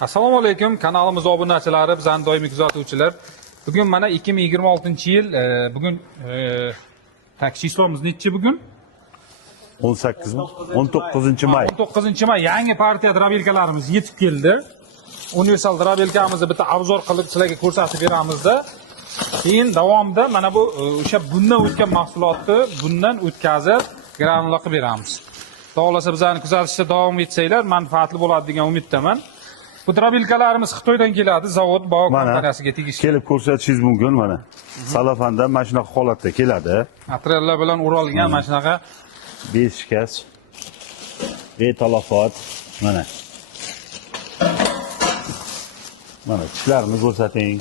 Assalomu alaykum, kanalimiz obunachilari, bizning doimiy kuzatuvchilar. Bugun mana 2026-yil, bugun taksistimiz nechi bugun? 18 mi? 19-may. 19-may yangi partiya drabilkalarimiz yetib keldi. Universal drabilkamizni bitta obzor qilib sizlarga ko'rsatib beramizda. Keyin davomida mana bu o'sha bundan o'tgan mahsulotni bundan o'tkazib granula qilib beramiz. Xohlasa bizlarni kuzatishda davom etsanglar, manfaatli bo'ladi degan umiddaman. Bu drabilkalarimiz Xitoydan keladi, zavod Bao kompaniyasiga tegishli. Kelib ko'rsatishingiz mumkin mana. Salafanda mana shunaqa holatda keladi. Materiallar bilan o'ralgan mana shunaqa Beshikaz. Betalafot mana. Mana tishlarni ko'rsating.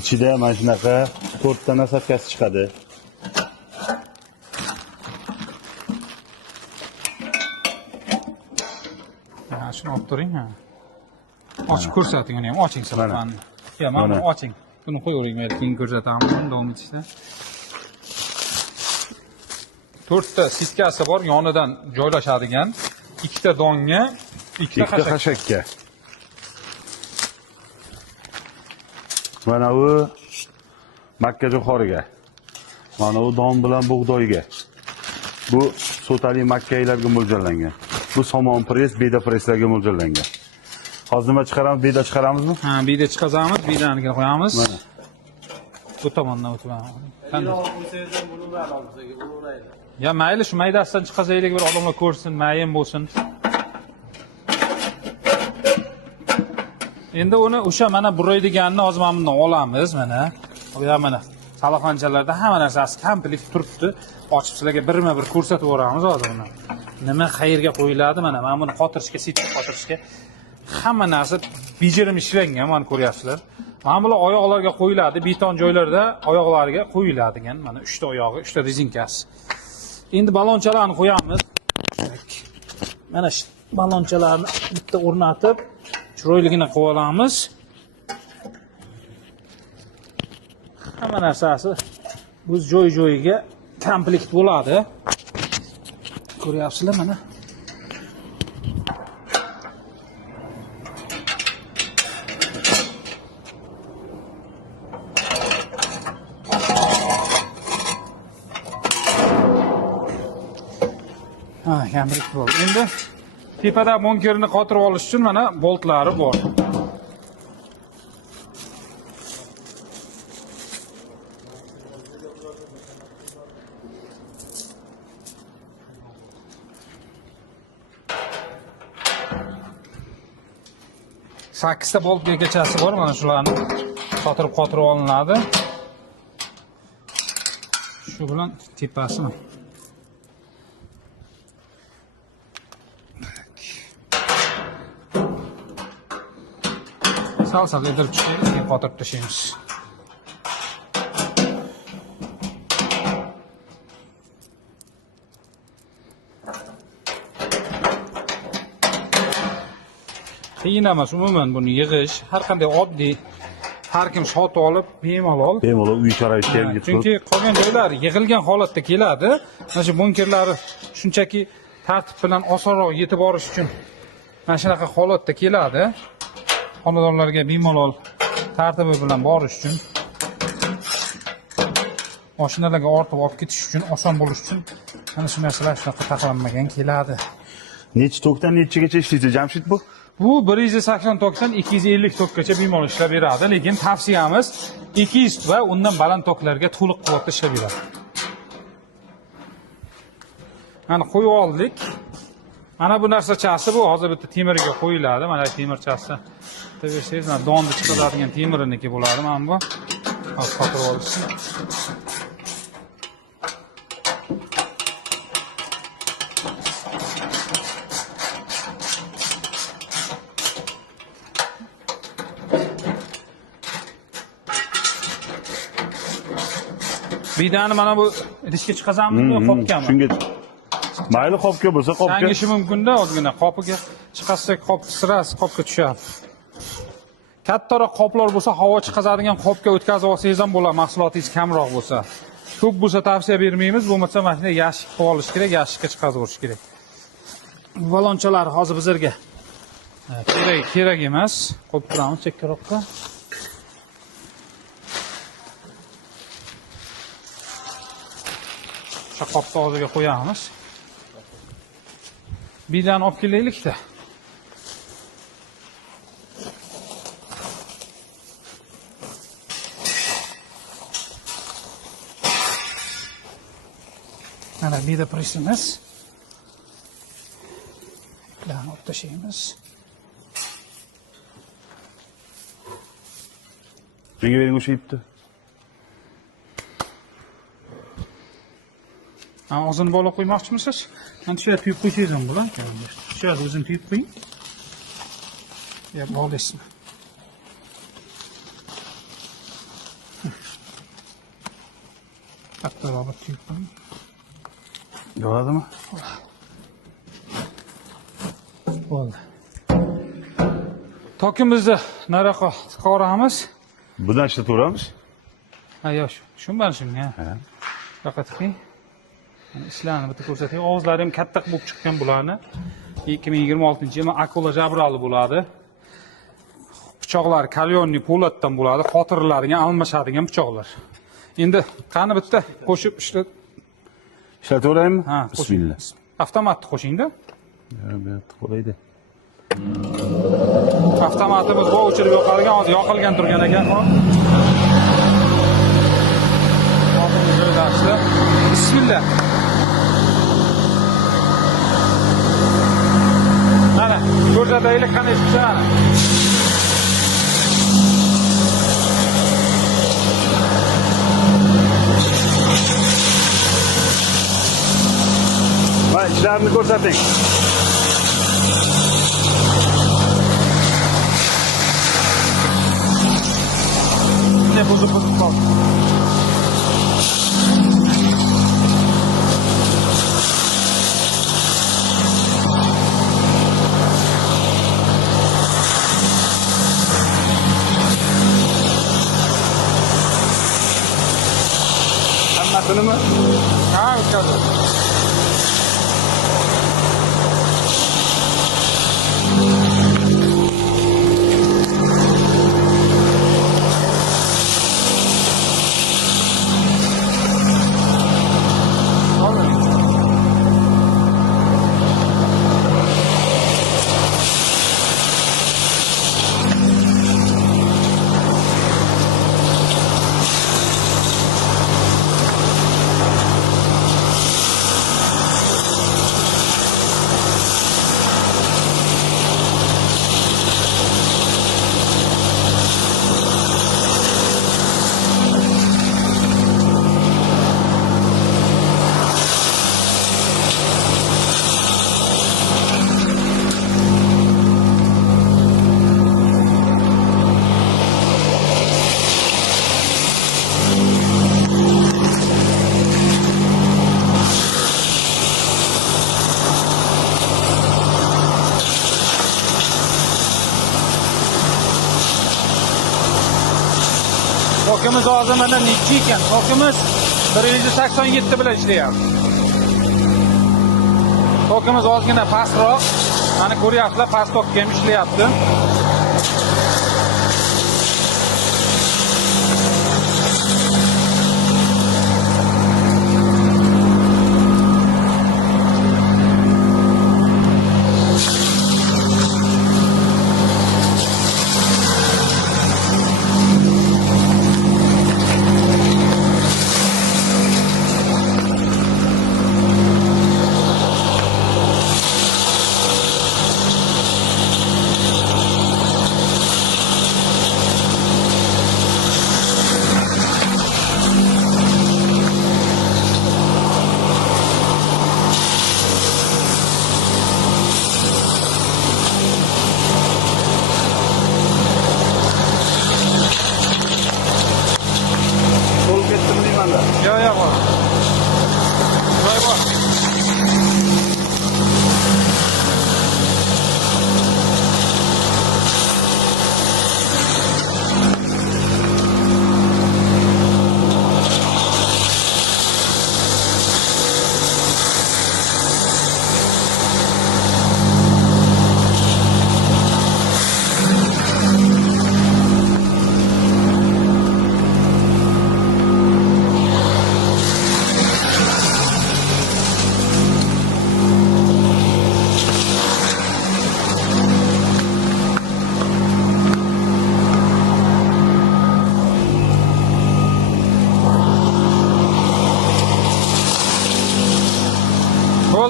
Ichida mana shunaqa 4 ta nasatkasi chiqadi. Mana shuni olib turing ha. Ochib ko'rsating uni ham, oching salafani. Ya, mana oching. Buni qo'yavering, mayli, keyin ko'rsataman davom etishda. 4 ta sitkasi bor, yonidan joylashadigan, 2 ta donga, 2 ta xashakka. Mana bu Makka jo'xoriga. Mana bu don bilan bug'doyga. Bu sotali makkaylarga mo'ljallangan. Bu somon press, beda presslarga mo'ljallangan. Hozir nima chiqaramiz? Beda chiqaramizmi? Ha, beda chiqazamiz, bedani qo'yamiz. Mana. Bu tomondan o'tib. Ya mayli, shu maydasidan chiqazaylik, bir odamlar ko'rsin, mayin bo'lsin. Endi uni o'sha mana buraydiganni hozir mana bundan olamiz, mana. Bu mana salafanchalarda hamma narsasi komplekt turibdi. Ochib sizlarga birma-bir ko'rsatib o'ramiz hozir uni. Nima qayerga qo'yiladi, mana buni qotirishga, sitni qotirishga hamma narsa bejirim ishlangan, mana ko'ryapsizlar. Mana bular oyoqlarga qo'yiladi, beton joylarda oyoqlariga qo'yiladigan, mana 3 ta oyog'i, 3 ta rezinkasi. Endi balonchalarni qo'yamiz. Mana shu balonchalarni bitta o'rnatib, chiroyligini qilib olamiz. Hamma narsasi o'z joy-joyiga komplekt bo'ladi. Ko'ryapsizlar mana. Ha, komplekt bo'ldi. Endi tepada monkerni qotirib olish uchun mana boltlari bor. Sakkizta boltgachasi bor, mana shularni qotirib olinadi. Shu bilan tepasi. Sal edirib chiqamiz, keyin qotirib tashlaymiz. Qiyin emas, umuman buni yig'ish, har qanday oddiy har kim sotib olib, bemalol uy sharoitida ham yetib. Chunki qolgan joylar yig'ilgan holatda keladi. Mana shu bunkerlari shunchaki tartib bilan osonroq yetib borish uchun mana shunaqa holatda keladi. Xonadonlarga bemalol tartibi bilan borish uchun, mashinalarga ortib olib ketish uchun, oson bo'lish uchun mana shu narsalar shunaqa taqlanmagan keladi. Necha tokdan nechigacha ishlaysiz, Jamshid bu? Bu 180 tokdan 250 tokkacha bemalol ishlab beradi, lekin tavsiyamiz 200 va undan baland toklarga to'liq quvvatda ishlab beradi. Mana qo'yib oldik. Mana bu narsachasi bu hozir bitta temirga qo'yiladi. Mana temirchasi. Tabiiysiz, mana donni chiqaradigan temiriniki bo'ladi. Mana bu. Hozir qotirib olish. Bedani mana bu idishga chiqazamizmi, qopgami? Shunga mayli qopga bo'lsa qopga. Yangishi mumkin-da, ozgina qopiga chiqarsak qop sirasi qopga tushadi. Kattaroq qoplar bo'lsa, havo chiqazadigan qopga o'tkazib olsangiz ham bo'ladi, mahsulotingiz kamroq bo'lsa. Ko'p bo'lsa tavsiya bermaymiz, bo'lmasa mana shunday yashik qilib olish kerak, yashikka chiqazib olish kerak. Balonchalar hozir bizlarga Kerak emas. Qo'yib turamiz chekkaroqqa. Qopni og'ziga qo'yamiz. Bidani olib kelaylik-da. Mana bida presimiz. Bilan olib tashlaymiz. Menga bering o'sha ipni. Og'zini bog'lab qo'ymoqchimisiz? Mana shu yerga tuyib qo'ysangiz ham bo'ladi. Shu yerga o'zini tuyib qo'ying. Ya bog'laysizmi? Kattaroq tuyib qo'ying. Bo'ladimi? Bo'ldi. Tokimizni nariyoqqa chiqaramiz. Bundan ishlataveramiz. Ha, yo'q, shu bilan shunga. Ha. Faqat qo'ying. Ishlarni bitta ko'rsating. Og'izlari ham katta bo'lib chiqqan bularni. 2026-yil akula jabrali bo'ladi. Pichoqlar kalyonli po'latdan bo'ladi. Xotirlarga almashadigan pichoqlar. Endi qani bitta qo'shib Ishlataveraymi? Ha, bismillah. Avtomatni qo'shing-da. Bu qo'laydi. Avtomatimiz bu o'chirib yoqilgan, hozir yoqilgan turgan ekan. Hozir joylashdi. Bismillah. Mana, ko'rsataylik qanday chiqishini. Va ishlarini ko'rsating. Ne bozuk qoldi. Hammasini Ha, o'tkazdi. Tokimiz hozir mana necha ekan? Tokimiz 187 bilan ishlayapti. Tokimiz ozgina pastroq. Mana ko'ryapsizlar, past tokka ham ishlayapti.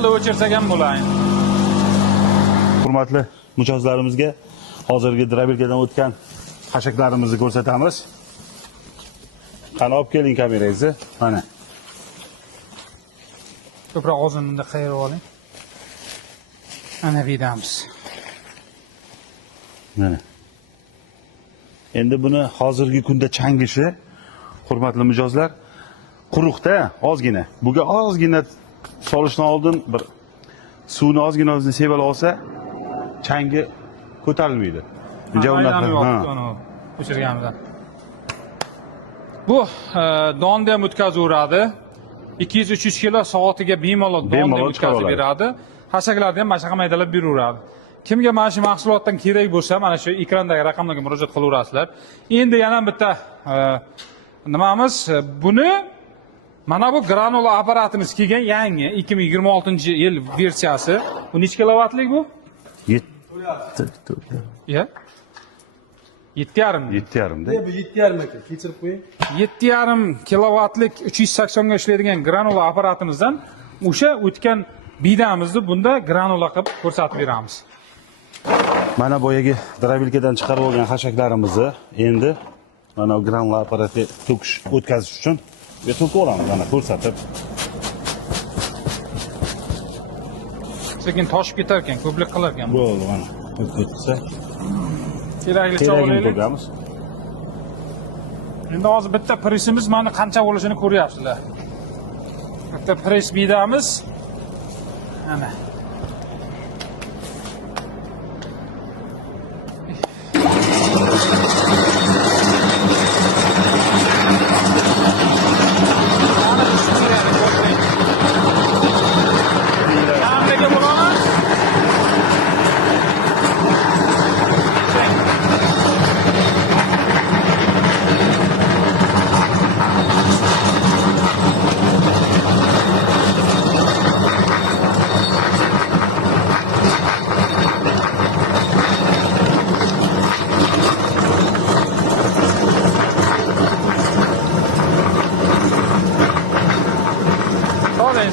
holda o'chirsak ham bo'ladi. Hurmatli mijozlarimizga hozirgi drabelkadan o'tgan hashaklarimizni ko'rsatamiz. Qani olib keling kamerangizni. Mana. Ko'proq og'zini qayirib oling. Ana vidamiz. Mana. Endi buni hozirgi kunda changishi, hurmatli mijozlar, quruqda ozgina. Buga ozgina solishdan oldin bir suvni ozgina o'zini sevib olsa, changi ko'tarilmaydi. O'chirganimizdan. Bu donni ham o'tkazaveradi. 200-300 kilo soatiga bemalol donni o'tkazib beradi. Hashaklarni ham mashqa maydalab beraveradi. Kimga mana shu mahsulotdan kerak bo'lsa, mana shu ekrandagi raqamlarga murojaat qilaverasizlar. Endi yana bitta nimamiz, buni mana bu granula apparatimiz kelgan yangi 2026-yil versiyasi. Bu necha kilovatlik bu? 7. Ya? 7,5. 7,5 da. Bu 7,5 aka, kechirib qo'ying. 7,5 kilovatlik 380 ga ishlaydigan granula apparatimizdan o'sha o'tgan bidamizni bunda granula qilib ko'rsatib beramiz. Mana boyagi drabelkadan chiqarib olgan hashaklarimizni endi mana granula apparatga to'kish o'tkazish uchun bu to'kib olamiz, mana ko'rsatib. Sekin toshib ketar ekan, ko'plik qilar ekan. Bo'ldi, mana. O'tkazsa. Keraklicha olaylik. Endi hozir bitta presimiz mana qancha bo'lishini ko'ryapsizlar. Bitta pres bidamiz. Ana.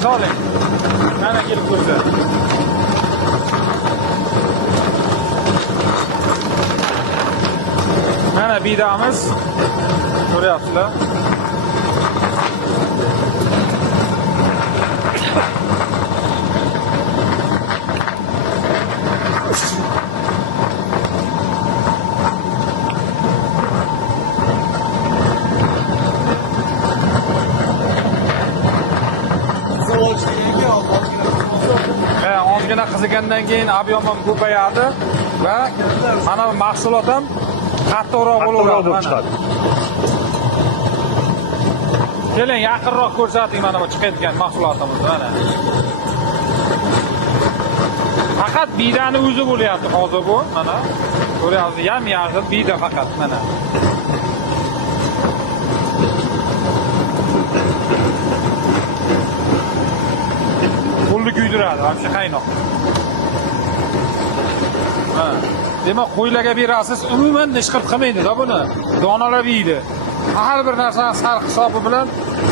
Soling. Mana kelib ko'rdi. Mana bidamiz. Ko'ryapsizlar. Ozgina qizigandan keyin ob'yom ham ko'payadi va mana bu mahsulot ham qattiqroq bo'laveradi. Keling, yaqinroq ko'rsating mana bu chiqayotgan mahsulotimizni mana. Faqat bidani o'zi bo'lyapti hozir bu. Mana ko'ryapsiz, yam-yarmi bida faqat mana. Qo'lni kuydiradi, hamsha qaynoq. Ha. Demak, qo'ylarga berasiz, umuman nishqib qilmaydi-da buni. Donalar yeydi. Har bir narsani sarf hisobi bilan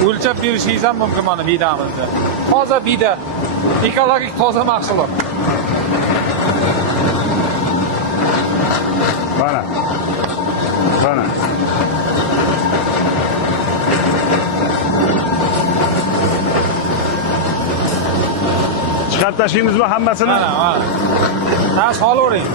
o'lchab berishingiz ham mumkin mana bidamizni. Toza bida, ekologik toza mahsulot. Mana. Mana. Chiqarib tashlaymizmi hammasini? Mana, mana. Ha, solavering.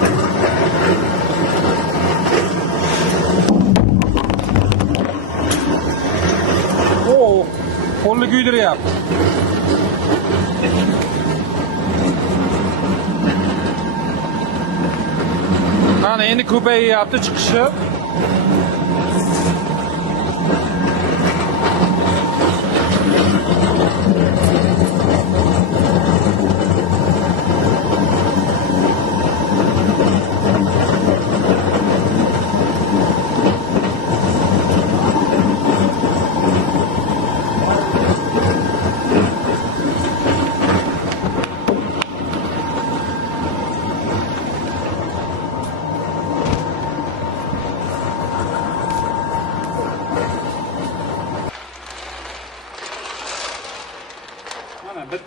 Qo'lni kuydiryapti. Mana endi ko'payyapti chiqishi.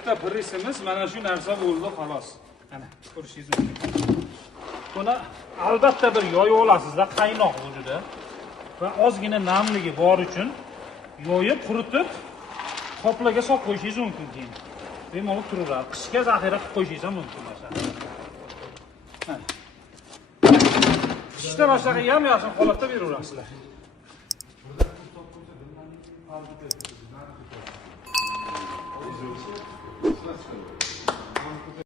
bitta presimiz mana shu narsa bo'ldi xolos. Mana ko'rishingiz mumkin. Buni albatta bir yoyib olasizda, qaynoq bu juda. Va ozgina namligi bor uchun yoyib, quritib, qoplarga solib qo'yishingiz mumkin keyin. Bemalol turaveradi. Qishga zaxira qilib qo'yishingiz ham mumkin masalan. Qishda boshqa ham yaxshi holatda beraverasizlar.